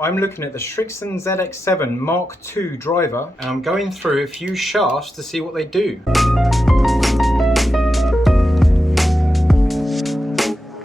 I'm looking at the Srixon ZX7 MK2 driver and I'm going through a few shafts to see what they do.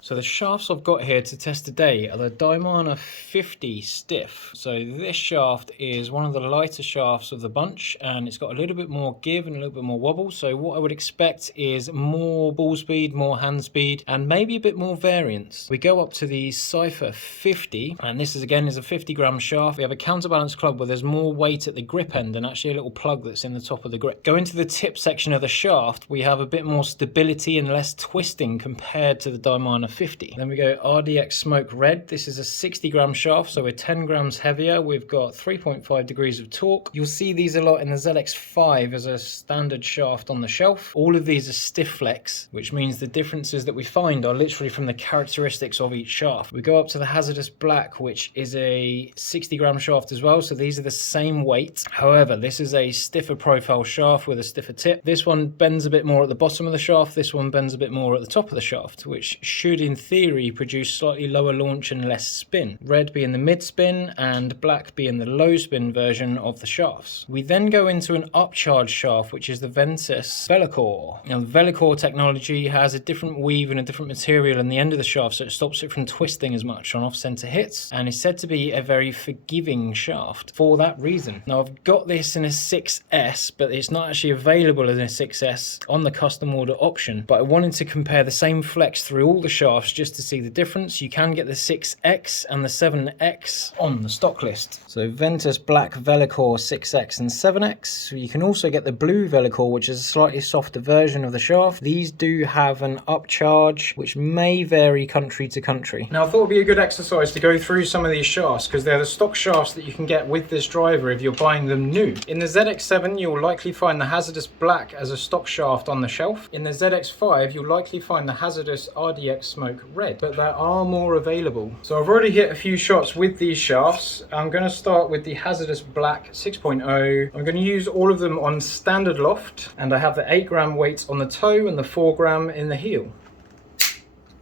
So the shafts I've got here to test today are the Diamana 50 stiff. So this shaft is one of the lighter shafts of the bunch and it's got a little bit more give and a little bit more wobble. So what I would expect is more ball speed, more hand speed, and maybe a bit more variance. We go up to the CYPHER 50, and this is again is a 50-gram shaft. We have a counterbalance club where there's more weight at the grip end and actually a little plug that's in the top of the grip. Going to the tip section of the shaft, we have a bit more stability and less twisting compared to the Diamana 50. Then we go RDX Smoke Red. This is a 60-gram shaft, so we're 10 grams heavier. We've got 3.5 degrees of torque. You'll see these a lot in the ZX5 as a standard shaft on the shelf. All of these are stiff flex, which means the differences that we find are literally from the characteristics of each shaft. We go up to the HZRDUS Black, which is a 60-gram shaft as well, so these are the same weight. However, this is a stiffer profile shaft with a stiffer tip. This one bends a bit more at the bottom of the shaft. This one bends a bit more at the top of the shaft, which should in theory produce slightly lower launch and less spin. Red being the mid spin and black being the low spin version of the shafts. We then go into an upcharge shaft, which is the Ventus Velocore. Now the Velocore technology has a different weave and a different material in the end of the shaft, so it stops it from twisting as much on off-center hits, and is said to be a very forgiving shaft for that reason. Now I've got this in a 6S, but it's not actually available in a 6S on the custom order option, but I wanted to compare the same flex through all the shafts just to see the difference. You can get the 6X and the 7X on the stock list. So Ventus Black Velocore 6X and 7X. You can also get the blue Velocore, which is a slightly softer version of the shaft. These do have an upcharge, which may vary country to country. Now I thought it would be a good exercise to go through some of these shafts because they're the stock shafts that you can get with this driver if you're buying them new. In the ZX7 you'll likely find the HZRDUS Black as a stock shaft on the shelf. In the ZX5 you'll likely find the HZRDUS RDX Smoke Red, but there are more available. So I've already hit a few shots with these shafts. I'm going to start with the HZRDUS Black 6.0. I'm going to use all of them on standard loft, and I have the 8-gram weight on the toe and the 4-gram in the heel.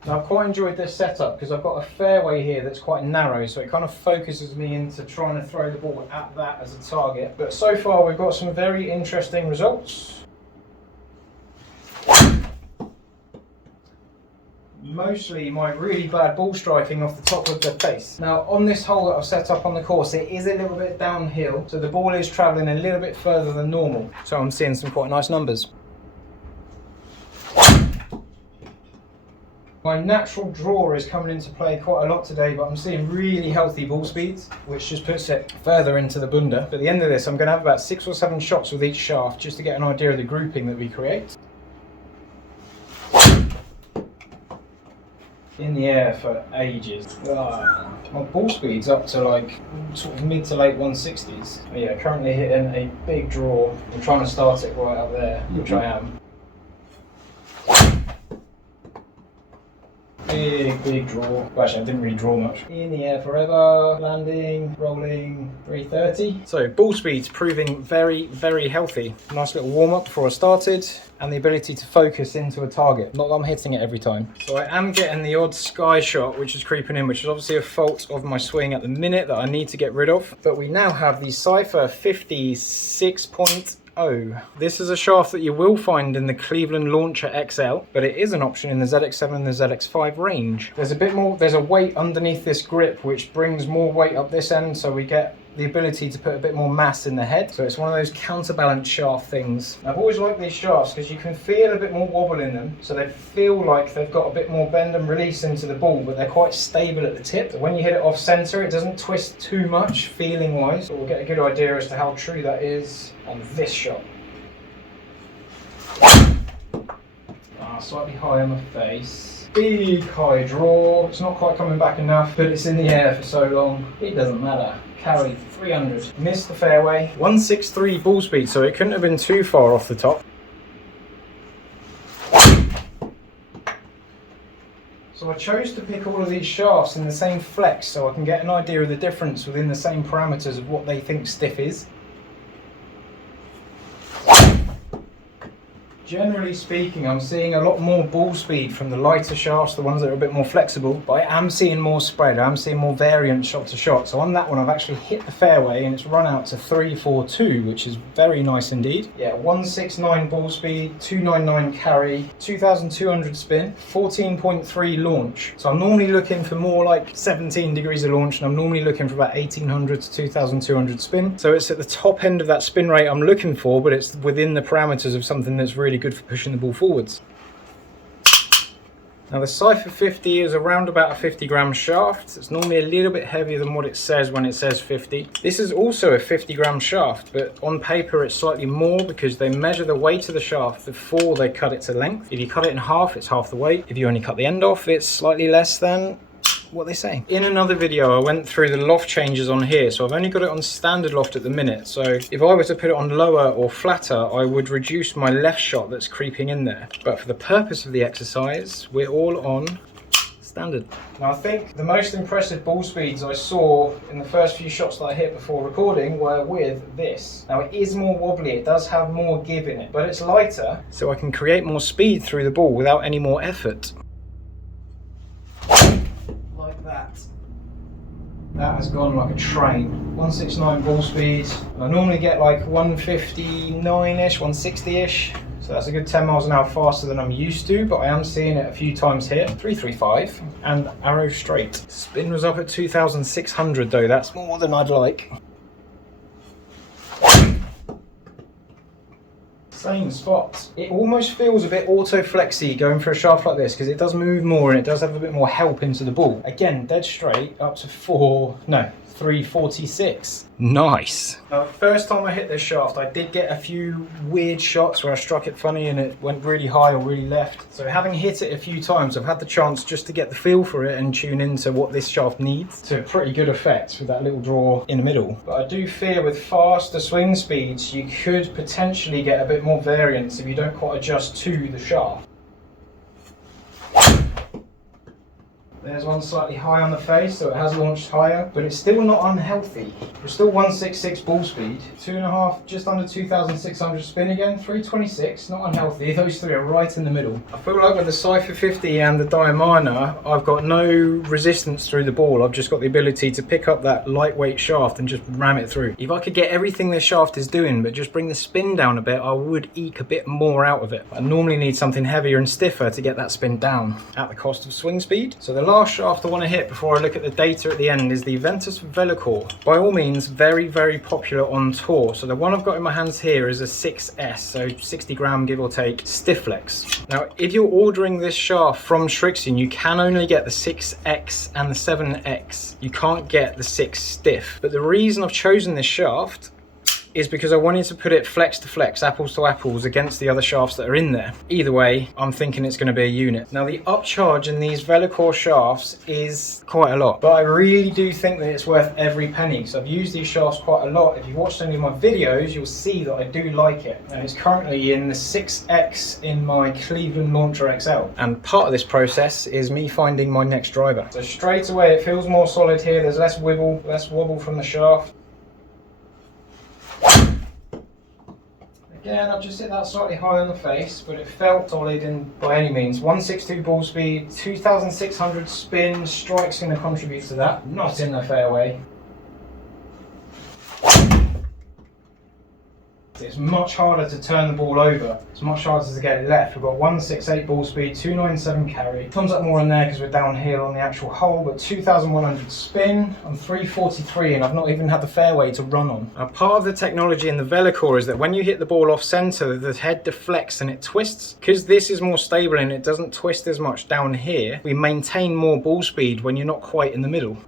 Now I've quite enjoyed this setup because I've got a fairway here that's quite narrow, so it kind of focuses me into trying to throw the ball at that as a target. But so far we've got some very interesting results. Mostly my really bad ball striking off the top of the face. Now on this hole that I've set up on the course, it is a little bit downhill, so the ball is travelling a little bit further than normal. So I'm seeing some quite nice numbers. My natural draw is coming into play quite a lot today, but I'm seeing really healthy ball speeds, which just puts it further into the bunda. But at the end of this, I'm going to have about 6 or 7 shots with each shaft just to get an idea of the grouping that we create. In the air for ages. My ball speed's up to like sort of mid to late 160s. But yeah, currently hitting a big draw. I'm trying to start it right up there, which I am. Big draw. Well, actually, I didn't really draw much. In the air forever, landing, rolling, 330. So ball speed's proving very, very healthy. Nice little warm up before I started, and the ability to focus into a target. Not that I'm hitting it every time. So I am getting the odd sky shot, which is creeping in, which is obviously a fault of my swing at the minute that I need to get rid of. But we now have the CYPHER 50 6.0. This is a shaft that you will find in the Cleveland Launcher XL, but it is an option in the ZX7 and the ZX5 range. There's a bit more, there's a weight underneath this grip which brings more weight up this end, so we get the ability to put a bit more mass in the head. So it's one of those counterbalance shaft things. I've always liked these shafts because you can feel a bit more wobble in them, so they feel like they've got a bit more bend and release into the ball, but they're quite stable at the tip. So when you hit it off center, it doesn't twist too much feeling wise. So we'll get a good idea as to how true that is on this shot. Slightly high on the face. Big high draw. It's not quite coming back enough, but it's in the air for so long. It doesn't matter. Carry 300. Missed the fairway. 163 ball speed, so it couldn't have been too far off the top. So I chose to pick all of these shafts in the same flex so I can get an idea of the difference within the same parameters of what they think stiff is. Generally speaking, I'm seeing a lot more ball speed from the lighter shafts, the ones that are a bit more flexible, but I am seeing more spread, I am seeing more variant shot to shot. So on that one, I've actually hit the fairway and it's run out to 342, which is very nice indeed. Yeah, 169 ball speed, 299 carry, 2200 spin, 14.3 launch. So I'm normally looking for more like 17 degrees of launch, and I'm normally looking for about 1800 to 2200 spin. So it's at the top end of that spin rate I'm looking for, but it's within the parameters of something that's really good for pushing the ball forwards. Now the CYPHER 50 is around about a 50 gram shaft. It's normally a little bit heavier than what it says when it says 50. This is also a 50 gram shaft, but on paper it's slightly more because they measure the weight of the shaft before they cut it to length. If you cut it in half, it's half the weight. If you only cut the end off, it's slightly less than what they say. In another video I went through the loft changes on here, so I've only got it on standard loft at the minute. So if I were to put it on lower or flatter, I would reduce my left shot that's creeping in there. But for the purpose of the exercise, we're all on standard. Now I think the most impressive ball speeds I saw in the first few shots that I hit before recording were with this. Now it is more wobbly, it does have more give in it, but it's lighter, so I can create more speed through the ball without any more effort. That has gone like a train. 169 ball speed. I normally get like 159-ish, 160-ish. So that's a good 10 miles an hour faster than I'm used to, but I am seeing it a few times here. 335 and arrow straight. Spin was up at 2,600 though, that's more than I'd like. Same spot. It almost feels a bit auto-flexy going for a shaft like this because it does move more and it does have a bit more help into the ball. Again, dead straight up to 346. Nice. Now, the first time I hit this shaft, I did get a few weird shots where I struck it funny and it went really high or really left. So having hit it a few times, I've had the chance just to get the feel for it and tune into what this shaft needs to pretty good effect with that little draw in the middle. But I do fear with faster swing speeds, you could potentially get a bit more variance if you don't quite adjust to the shaft. There's one slightly high on the face, so it has launched higher, but it's still not unhealthy. We're still 166 ball speed, 2.5, just under 2,600 spin again, 326, not unhealthy. Those three are right in the middle. I feel like with the CYPHER 50 and the Diamana, I've got no resistance through the ball. I've just got the ability to pick up that lightweight shaft and just ram it through. If I could get everything this shaft is doing, but just bring the spin down a bit, I would eke a bit more out of it. I normally need something heavier and stiffer to get that spin down at the cost of swing speed. So the last shaft I want to hit before I look at the data at the end is the Ventus Velocore. By all means, very, very popular on tour. So the one I've got in my hands here is a 6S, so 60 gram give or take stiff flex. Now, if you're ordering this shaft from Srixon, you can only get the 6X and the 7X. You can't get the 6 stiff. But the reason I've chosen this shaft is because I wanted to put it flex to flex, apples to apples, against the other shafts that are in there. Either way, I'm thinking it's going to be a unit. Now the upcharge in these Velocore shafts is quite a lot, but I really do think that it's worth every penny. So I've used these shafts quite a lot. If you've watched any of my videos, you'll see that I do like it. And it's currently in the 6X in my Cleveland Launcher XL. And part of this process is me finding my next driver. So straight away, it feels more solid here. There's less wibble, less wobble from the shaft. Again, I've just hit that slightly high on the face, but it felt solid in by any means. 162 ball speed, 2,600 spin, strike's going to contribute to that. Not in the fairway. It's much harder to turn the ball over. It's much harder to get it left. We've got 168 ball speed, 297 carry. Comes up more in there because we're downhill on the actual hole, but 2,100 spin. I'm 343 and I've not even had the fairway to run on. Now, part of the technology in the Velocore is that when you hit the ball off center, the head deflects and it twists. Because this is more stable and it doesn't twist as much down here, we maintain more ball speed when you're not quite in the middle.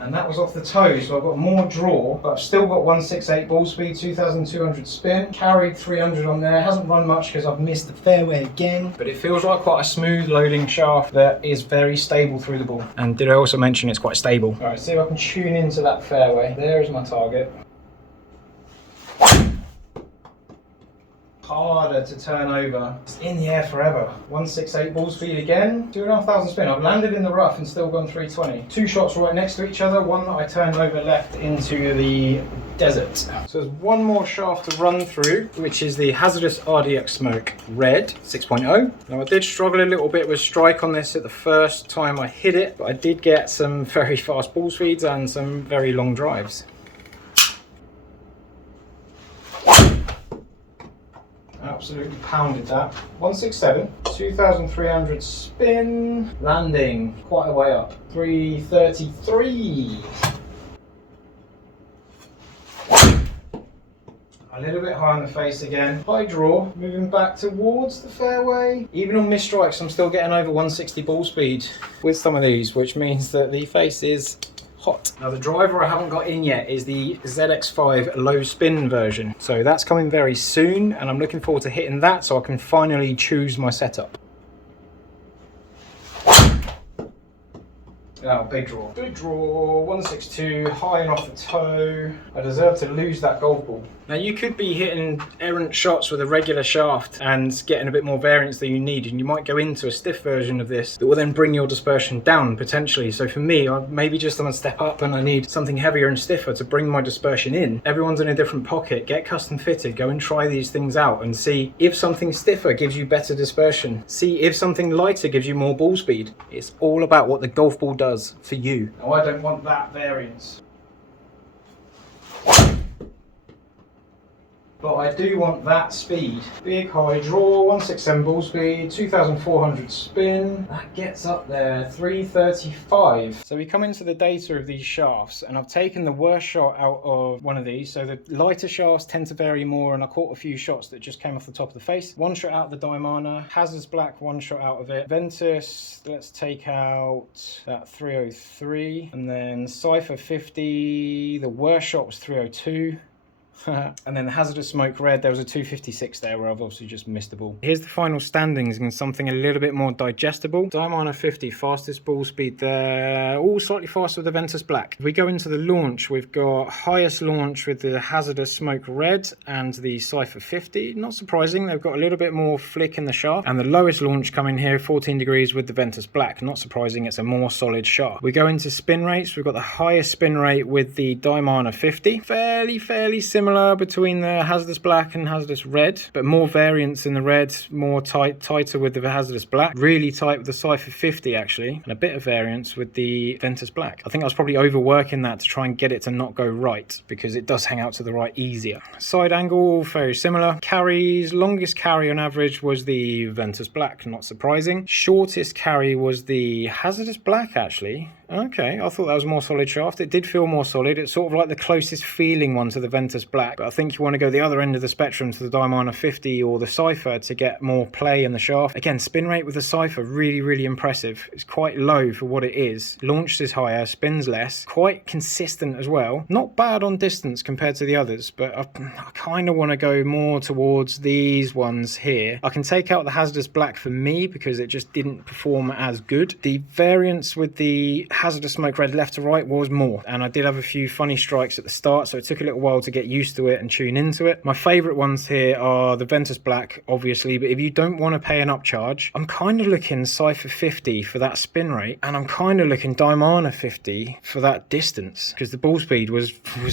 And that was off the toe, so I've got more draw, but I've still got 168 ball speed, 2,200 spin, carried 300 on there. Hasn't run much because I've missed the fairway again, but it feels like quite a smooth loading shaft that is very stable through the ball. And did I also mention it's quite stable? All right, see if I can tune into that fairway. There is my target. harder to turn over. It's in the air forever. 168 ball speed again, 2,500 spin. I've landed in the rough and still gone 320. Two shots right next to each other, one that I turned over left into the desert. So there's one more shaft to run through, which is the HZRDUS RDX Smoke Red 6.0. Now I did struggle a little bit with strike on this at the first time I hit it, but I did get some very fast ball speeds and some very long drives. Absolutely pounded that. 167, 2,300 spin, landing quite a way up. 333. A little bit high on the face again. High draw, moving back towards the fairway. Even on missed strikes, I'm still getting over 160 ball speed with some of these, which means that the face is hot. Now the driver I haven't got in yet is the ZX5 low spin version. So that's coming very soon and I'm looking forward to hitting that so I can finally choose my setup. Oh, big draw. Big draw, 162, high and off the toe. I deserve to lose that golf ball. Now you could be hitting errant shots with a regular shaft and getting a bit more variance than you need, and you might go into a stiff version of this that will then bring your dispersion down potentially. So for me, I maybe just want to step up and I need something heavier and stiffer to bring my dispersion in. Everyone's in a different pocket. Get custom fitted, go and try these things out and see if something stiffer gives you better dispersion. See if something lighter gives you more ball speed. It's all about what the golf ball does for you. Now I don't want that variance. But I do want that speed. Big high draw, 167 ball speed, 2,400 spin. That gets up there, 335. So we come into the data of these shafts and I've taken the worst shot out of one of these. So the lighter shafts tend to vary more and I caught a few shots that just came off the top of the face. One shot out of the Diamana, HZRDUS Black, one shot out of it. Ventus, let's take out that 303. And then CYPHER 50, the worst shot was 302. And then the HZRDUS Smoke Red, there was a 256 there where I've obviously just missed the ball. Here's the final standings and something a little bit more digestible. Diamana 50, fastest ball speed there, all slightly faster with the Ventus Black. If we go into the launch, we've got highest launch with the HZRDUS Smoke Red and the CYPHER 50. Not surprising, they've got a little bit more flick in the shaft. And the lowest launch coming here, 14 degrees with the Ventus Black. Not surprising, it's a more solid shaft. We go into spin rates, we've got the highest spin rate with the Diamana 50. Fairly similar between the HZRDUS Black and HZRDUS Red, but more variance in the red, more tighter with the HZRDUS Black, really tight with the CYPHER 50 actually, and a bit of variance with the Ventus Black. I think I was probably overworking that to try and get it to not go right, because it does hang out to the right easier. Side angle, very similar. Carries, longest carry on average was the Ventus Black, not surprising. Shortest carry was the HZRDUS Black actually. Okay, I thought that was a more solid shaft. It did feel more solid. It's sort of like the closest feeling one to the Ventus Black, but I think you want to go the other end of the spectrum to the Diamana 50 or the CYPHER to get more play in the shaft. Again, spin rate with the CYPHER, really impressive. It's quite low for what it is. Launch is higher, spins less, quite consistent as well. Not bad on distance compared to the others, but I kind of want to go more towards these ones here. I can take out the HZRDUS Black for me because it just didn't perform as good. The variance with the HZRDUS Smoke Red left to right was more, and I did have a few funny strikes at the start, so it took a little while to get used to it and tune into it. My favourite ones here are the Ventus Black, obviously, but if you don't want to pay an upcharge, I'm kind of looking CYPHER 50 for that spin rate, and I'm kind of looking Diamana 50 for that distance, because the ball speed was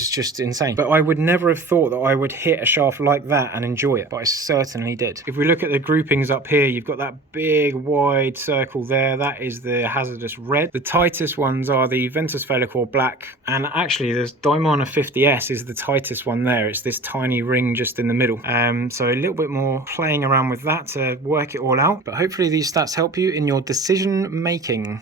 just insane. But I would never have thought that I would hit a shaft like that and enjoy it, but I certainly did. If we look at the groupings up here, you've got that big wide circle there, that is the HZRDUS Red. The tightest ones are the Ventus Velocore Black, and actually the Diamana 50S is the tightest one there. It's this tiny ring just in the middle. So a little bit more playing around with that to work it all out, but hopefully these stats help you in your decision making.